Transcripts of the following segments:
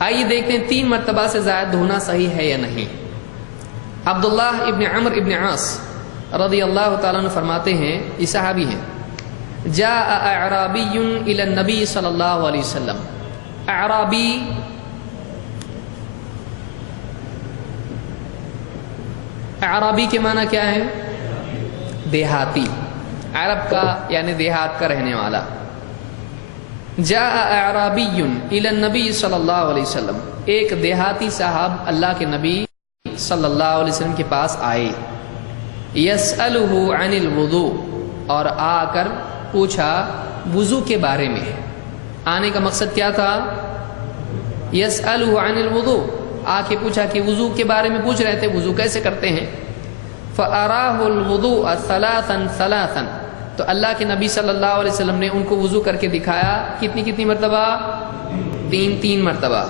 آئیے دیکھتے ہیں 3 مرتبہ سے زائد دھونا صحیح ہے یا نہیں۔ عبداللہ ابن عمر ابن عاص رضی اللہ تعالیٰ عنہ فرماتے ہیں، یہ صحابی ہیں، جاء اعرابی الی النبی صلی اللہ علیہ وسلم۔ اعرابی کے معنی کیا ہے؟ دیہاتی، عرب کا یعنی دیہات کا رہنے والا۔ جاء اعرابی الی النبی صلی اللہ علیہ وسلم، ایک دیہاتی صاحب اللہ کے نبی صلی اللہ علیہ وسلم کے پاس آئے، یسألہ عن الوضوء، اور آ کر پوچھا وضو کے بارے میں۔ آنے کا مقصد کیا تھا؟ یسألہ عن الوضوء، آ کے پوچھا کہ وضو کے بارے میں پوچھ رہے تھے، وضو کیسے کرتے ہیں۔ فأراہ الوضوء ثلاثا ثلاثا، تو اللہ کے نبی صلی اللہ علیہ وسلم نے ان کو وضو کر کے دکھایا، کتنی مرتبہ؟ 3 مرتبہ۔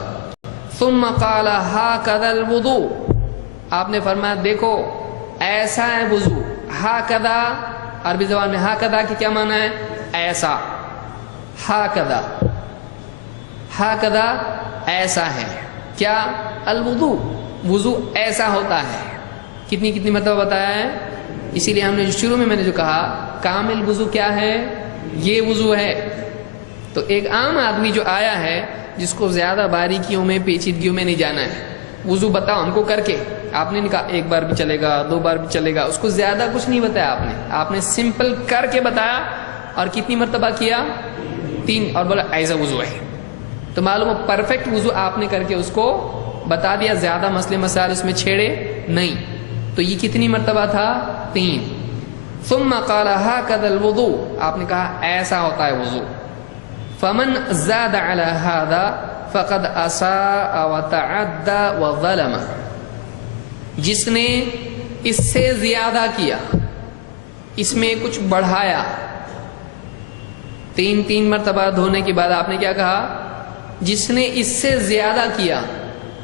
ثم قال ہاکذا الوضوء، آپ نے فرمایا دیکھو ایسا ہے وضو۔ ہاکذا عربی زبان میں ہاکذا کی کیا معنی ہے؟ ایسا، ہاکذا، ہاکذا ایسا ہے کیا؟ الوضوء، وضو ایسا ہوتا ہے۔ کتنی مرتبہ بتایا ہے؟ اسی لیے ہم نے شروع میں نے جو کہا کامل وضو کیا ہے؟ یہ وضو ہے۔ تو ایک عام آدمی جو آیا ہے جس کو زیادہ باریکیوں میں پیچیدگیوں میں نہیں جانا ہے، وضو بتاؤ ہم کو کر کے، آپ نے کہا 1 بار بھی چلے گا، 2 بار بھی چلے گا، اس کو زیادہ کچھ نہیں بتایا آپ نے سمپل کر کے بتایا۔ اور کتنی مرتبہ کیا؟ 3، اور بولا ایسا وضو ہے۔ تو معلوم ہو پرفیکٹ وضو آپ نے کر کے اس کو بتا دیا، زیادہ مسئلے مسائل اس میں چھیڑے نہیں۔ تو یہ کتنی مرتبہ تھا؟ 3۔ ثم قال هكذا الوضوء، آپ نے کہا ایسا ہوتا ہے وضو۔ فمن زاد على هذا فقد اساء وتعدى وظلم، جس نے اس سے زیادہ کیا، اس میں کچھ بڑھایا، 3 مرتبہ دھونے کے بعد آپ نے کیا کہا؟ جس نے اس سے زیادہ کیا،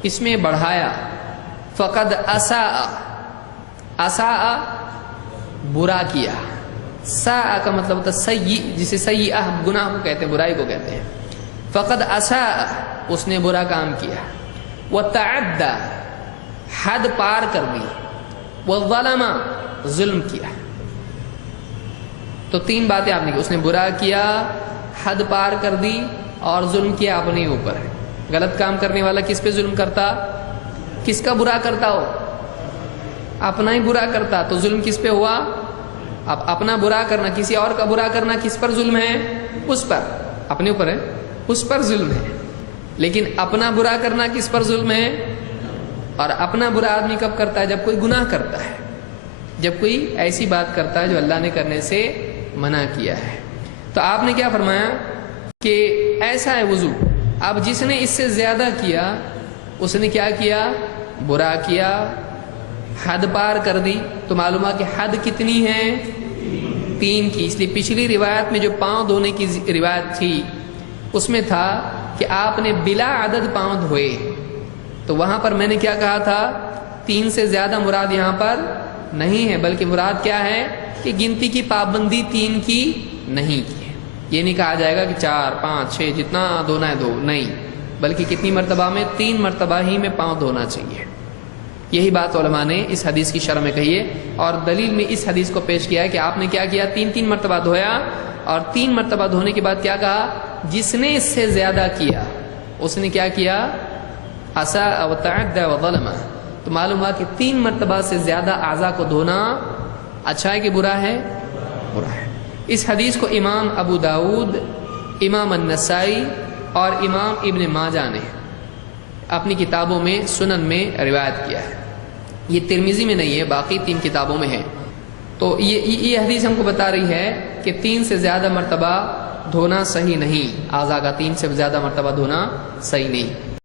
اس میں بڑھایا، فقد اساء، اساء برا کیا، ساء کا مطلب ہوتا ہے سیئ، جسے سیئہ گناہ کو کہتے ہیں، برائی کو کہتے ہیں۔ فقد اساء، اس نے برا کام کیا، وتعدى، حد پار کر دی، وظلم، ظلم کیا۔ تو 3 باتیں آپ نے کی، اس نے برا کیا، حد پار کر دی، اور ظلم کیا اپنے اوپر۔ غلط کام کرنے والا کس پہ ظلم کرتا؟ کس کا برا کرتا ہو؟ اپنا ہی برا کرتا، تو ظلم کس پہ ہوا؟ اب اپنا برا کرنا، کسی اور کا برا کرنا کس پر ظلم ہے؟ اس پر، اپنے اوپر ہے، اس پر ظلم ہے۔ لیکن اپنا برا کرنا کس پر ظلم ہے؟ اور اپنا برا آدمی کب کرتا ہے؟ جب کوئی گناہ کرتا ہے، جب کوئی ایسی بات کرتا ہے جو اللہ نے کرنے سے منع کیا ہے۔ تو آپ نے کیا فرمایا کہ ایسا ہے وضو۔ اب جس نے اس سے زیادہ کیا، اس نے کیا کیا؟ برا کیا، حد پار کر دی۔ تو معلوم ہے کہ حد کتنی ہے؟ 3 کی۔ اس لیے پچھلی روایت میں جو پاؤں دھونے کی روایت تھی اس میں تھا کہ آپ نے بلا عدد پاؤں دھوئے، تو وہاں پر میں نے کیا کہا تھا؟ 3 سے زیادہ مراد یہاں پر نہیں ہے، بلکہ مراد کیا ہے کہ گنتی کی پابندی 3 کی نہیں کی ہے۔ یہ نہیں کہا جائے گا کہ 4، 5، 6 جتنا دھونا ہے دھو، نہیں، بلکہ کتنی مرتبہ میں؟ 3 مرتبہ ہی میں پاؤں دھونا چاہیے۔ یہی بات علماء نے اس حدیث کی شرح میں کہی ہے، اور دلیل میں اس حدیث کو پیش کیا ہے کہ آپ نے کیا کیا؟ 3 مرتبہ دھویا، اور 3 مرتبہ دھونے کے بعد کیا کہا؟ جس نے اس سے زیادہ کیا اس نے کیا کیا؟ اساء وتعدى وظلم۔ تو معلوم ہوا کہ 3 مرتبہ سے زیادہ اعضاء کو دھونا اچھا ہے کہ برا ہے؟ برا ہے۔ اس حدیث کو امام ابو داود، امام النسائی اور امام ابن ماجہ نے اپنی کتابوں میں سنن میں روایت کیا ہے۔ یہ ترمذی میں نہیں ہے، باقی 3 کتابوں میں ہے۔ تو یہ حدیث ہم کو بتا رہی ہے کہ 3 سے زیادہ مرتبہ دھونا صحیح نہیں، اعضاء کا 3 سے زیادہ مرتبہ دھونا صحیح نہیں۔